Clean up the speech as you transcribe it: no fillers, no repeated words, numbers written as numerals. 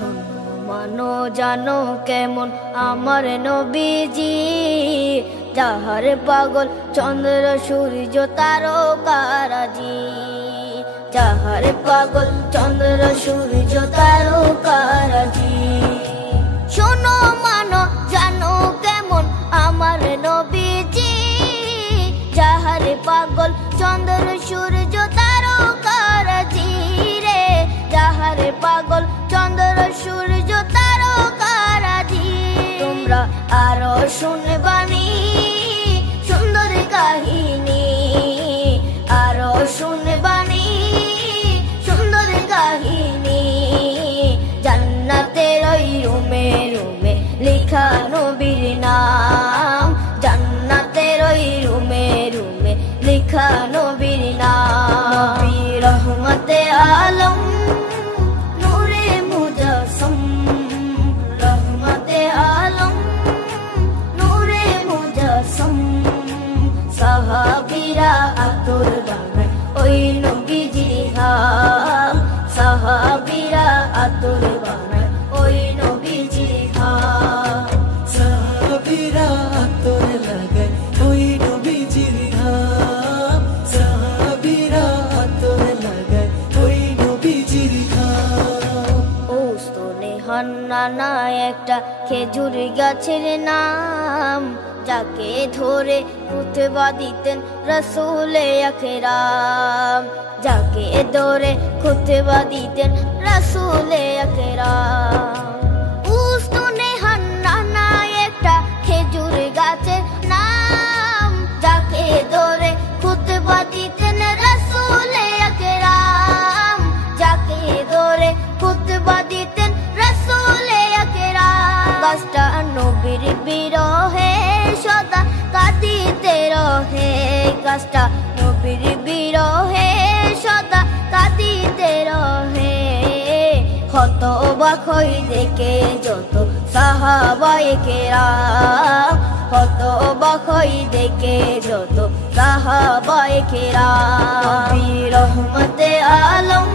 শোনো মানো জানো কেমন আমার নবীজি, যাহার পাগল চন্দ্র সূর্য তারকারাজি, যাহার পাগল চন্দ্র সূর্য তারকারাজি। শোনো মানো জানো কেমন আমার নবীজি, যাহার পাগল চন্দ্র সূর্য তারকারাজি রে, যাহার পাগল চন্দ্র সূর্য তারকারাজি। তোমরা আরো শুনবানি সুন্দর কাহিনী, আরো শুনবানি সুন্দর কাহিনী। জান্নাতের ওই রুমে রুমে লেখা নবীর নাম, জান্নাতের ওই রুমে রুমে লেখা নবীর নাম। নবী রহমতে আলম নূরে মুজাসসম, রহমতে আলম নূরে মুজাসসম। সাহাবীরা আতর বানায় ওই নবীজির ঘাম, সাহাবীরা আতর বানায় ওই নবীজির ঘাম। সাহাবীরা আতর লাগায় ওই নবীজির ঘাম, সাহাবীরা আতর লাগায় ওই নবীজির ঘাম। ওস্তনে হান্নানা একটা খেজুর গাছের নাম, যাকে ধরে খুতবা দিতেন রাসূলে আকরাম, যাকে ধরে খুতবা দিতেন রাসূলে আকরাম। উস্তনে হান্নানা একটা খেজুর গাছের নাম, যাকে ধরে খুতবা দিতেন রাসূলে আকরাম, যাকে ধরে খুতবা দিতেন রাসূলে আকরাম। গাছটা নবীর বিরহে সদা কাঁদিতে রহে, গাছটা নবীর বিরহে সদা কাঁদিতে রহে। হতবাক হই দেখে যত সাহাবায়ে কেরাম, হতবাক হই দেখে যত সাহাবায়ে কেরাম। নবী রহমতে আলম